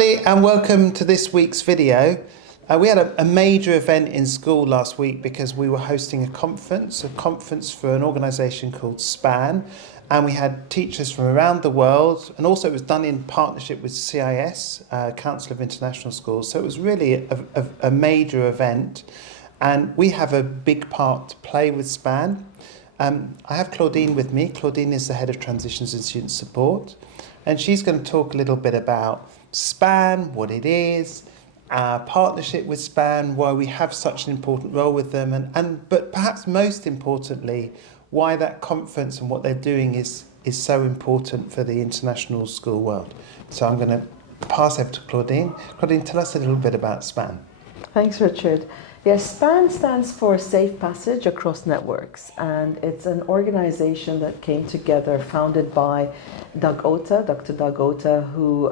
everybody, and welcome to this week's video. We had a major event in school last week because we were hosting a conference for an organisation called SPAN, and we had teachers from around the world, and also it was done in partnership with CIS, Council of International Schools, so it was really a major event, and we have a big part to play with SPAN. I have Claudine with me. Claudine is the Head of Transitions and Student Support, and she's going to talk a little bit about SPAN, what it is, our partnership with SPAN, why we have such an important role with them, but perhaps most importantly, why that conference and what they're doing is so important for the international school world. So I'm going to pass over to Claudine. Claudine, tell us a little bit about SPAN. Thanks, Richard. Yes, SPAN stands for Safe Passage Across Networks, and it's an organization that came together, founded by Dr. Doug Ota, who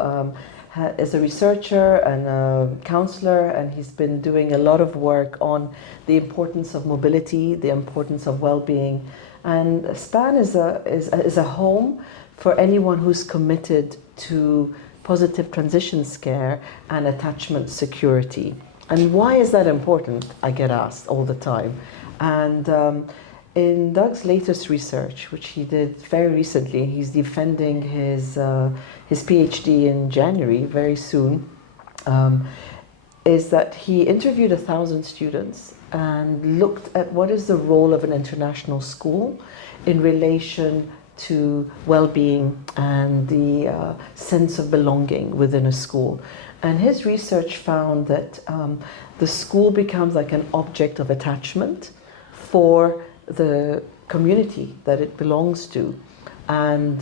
is a researcher and a counselor, and he's been doing a lot of work on the importance of mobility, the importance of well-being. And SPAN is a home for anyone who's committed to positive transitions care and attachment security. And why is that important? I get asked all the time. And in Doug's latest research, which he did very recently, he's defending his PhD in January, very soon, is that he interviewed 1,000 students and looked at what is the role of an international school in relation to well-being and the sense of belonging within a school. And his research found that the school becomes like an object of attachment for the community that it belongs to. And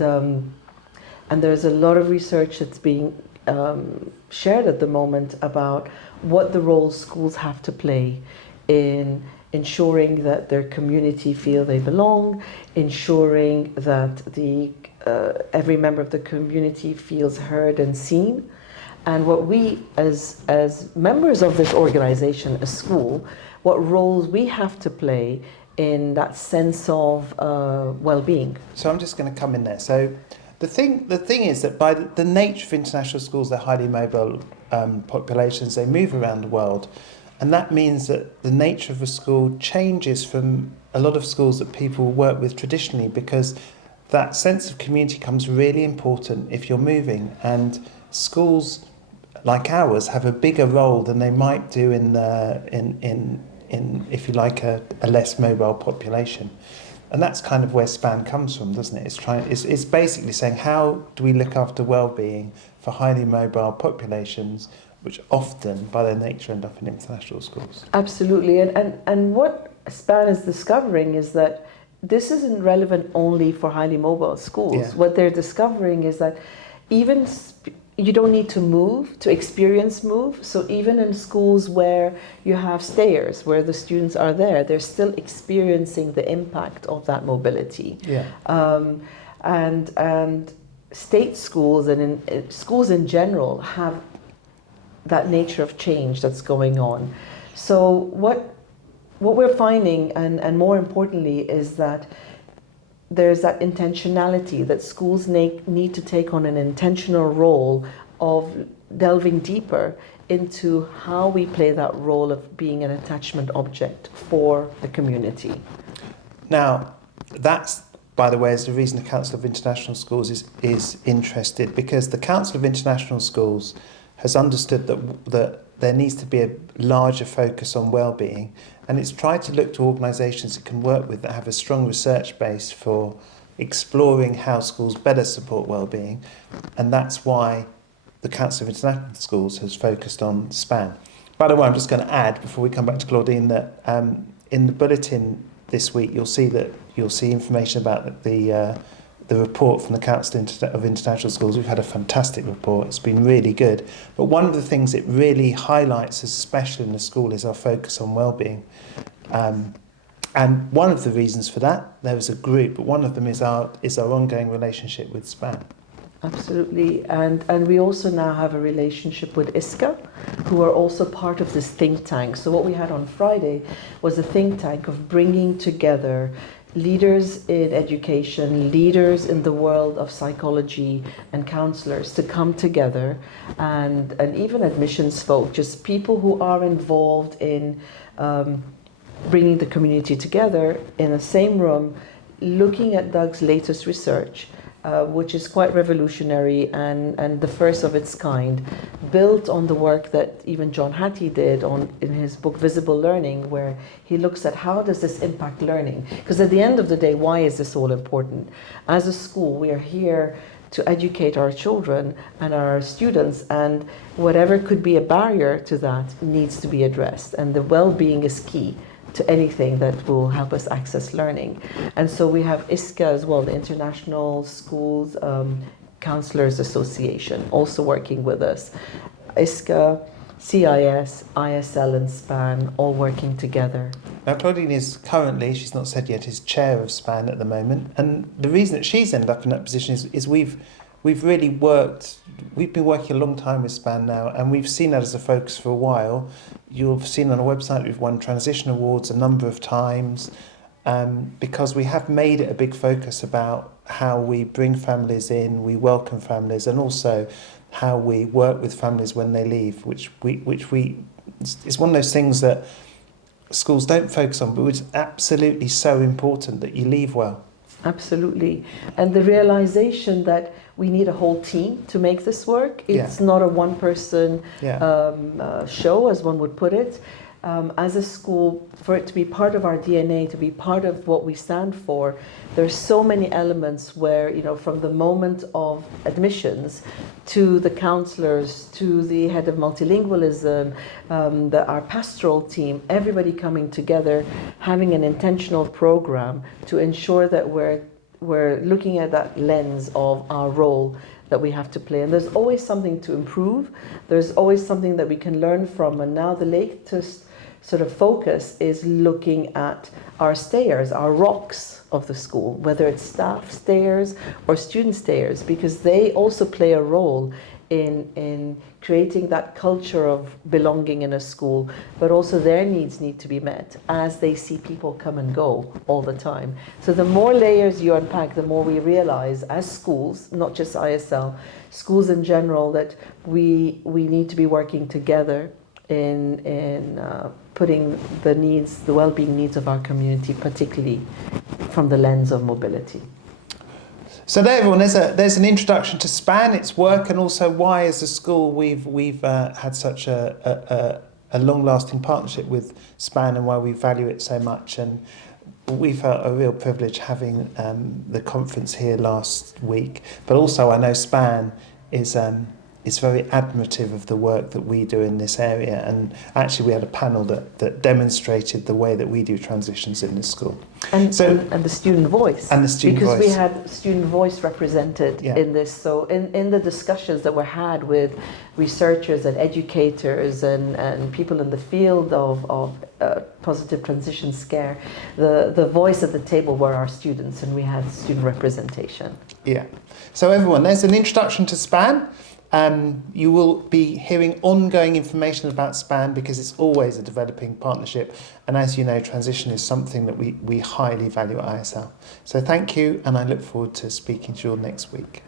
there's a lot of research that's being shared at the moment about what the role schools have to play in ensuring that their community feel they belong, ensuring that every member of the community feels heard and seen. And what we, as members of this organization, a school, what roles we have to play in that sense of well-being. So I'm just going to come in there. So the thing is that by the nature of international schools, they're highly mobile populations. They move around the world, and that means that the nature of a school changes from a lot of schools that people work with traditionally, because that sense of community becomes really important if you're moving. And schools like ours have a bigger role than they might do in if you like, a less mobile population. And that's kind of where SPAN comes from, doesn't it? It's basically saying, how do we look after well-being for highly mobile populations, which often, by their nature, end up in international schools? Absolutely. And what SPAN is discovering is that this isn't relevant only for highly mobile schools. Yeah. What they're discovering is that even you don't need to move to experience move. So even in schools where you have stayers, where the students are there, they're still experiencing the impact of that mobility. Yeah. And state schools and schools in general have that nature of change that's going on. So what we're finding, and more importantly, is that there's that intentionality that schools need to take on, an intentional role of delving deeper into how we play that role of being an attachment object for the community. Now, that's, by the way, is the reason the Council of International Schools is interested, because the Council of International Schools has understood that there needs to be a larger focus on well-being, and it's tried to look to organisations it can work with that have a strong research base for exploring how schools better support well-being, and that's why the Council of International Schools has focused on SPAN. By the way, I'm just going to add, before we come back to Claudine, that in the bulletin this week you'll see information about the report from the Council of International Schools. We've had a fantastic report. It's been really good. But one of the things it really highlights as special in the school is our focus on well-being. And one of the reasons for that, there was a group, but one of them is our ongoing relationship with SPAN. Absolutely. And we also now have a relationship with ISCA, who are also part of this think tank. So what we had on Friday was a think tank of bringing together leaders in education, leaders in the world of psychology and counselors to come together, and even admissions folk, just people who are involved in bringing the community together in the same room, looking at Doug's latest research, which is quite revolutionary and the first of its kind, built on the work that even John Hattie did in his book Visible Learning, where he looks at how does this impact learning. Because at the end of the day, why is this all important? As a school, we are here to educate our children and our students, and whatever could be a barrier to that needs to be addressed. And the well-being is key to anything that will help us access learning. And so we have ISCA as well, the International Schools Counselors Association, also working with us. ISCA, CIS, ISL and SPAN all working together. Now Claudine is currently, she's not said yet, is chair of SPAN at the moment, and the reason that she's ended up in that position is we've really worked, we've been working a long time with SPAN now, and we've seen that as a focus for a while. You'll have seen on our website we've won transition awards a number of times, because we have made it a big focus about how we bring families in, we welcome families, and also how we work with families when they leave, which it's one of those things that schools don't focus on, but it's absolutely so important that you leave well. Absolutely. And the realization that we need a whole team to make this work. It's not a one-person show, as one would put it. As a school, for it to be part of our DNA, to be part of what we stand for, there's so many elements where, from the moment of admissions to the counselors, to the head of multilingualism, our pastoral team, everybody coming together, having an intentional program to ensure that we're looking at that lens of our role that we have to play. And there's always something to improve. There's always something that we can learn from. And now the latest sort of focus is looking at our stayers, our rocks of the school, whether it's staff stayers or student stayers, because they also play a role in creating that culture of belonging in a school, but also their needs need to be met as they see people come and go all the time. So the more layers you unpack, the more we realize as schools, not just ISL, schools in general, that we need to be working together in putting the well-being needs of our community, particularly from the lens of mobility. So there, everyone, there's an introduction to SPAN, its work, and also why, as a school, we've had such a long-lasting partnership with SPAN and why we value it so much. And we felt a real privilege having the conference here last week. But also, I know SPAN is very admirative of the work that we do in this area. And actually, we had a panel that demonstrated the way that we do transitions in this school. And the student voice. And the student because voice. We had student voice represented in this. So in the discussions that were had with researchers and educators and people in the field of positive transition scare, the voice at the table were our students, and we had student representation. Yeah. So everyone, there's an introduction to SPAN. You will be hearing ongoing information about SPAN because it's always a developing partnership. And as you know, transition is something that we highly value at ISL. So thank you, and I look forward to speaking to you all next week.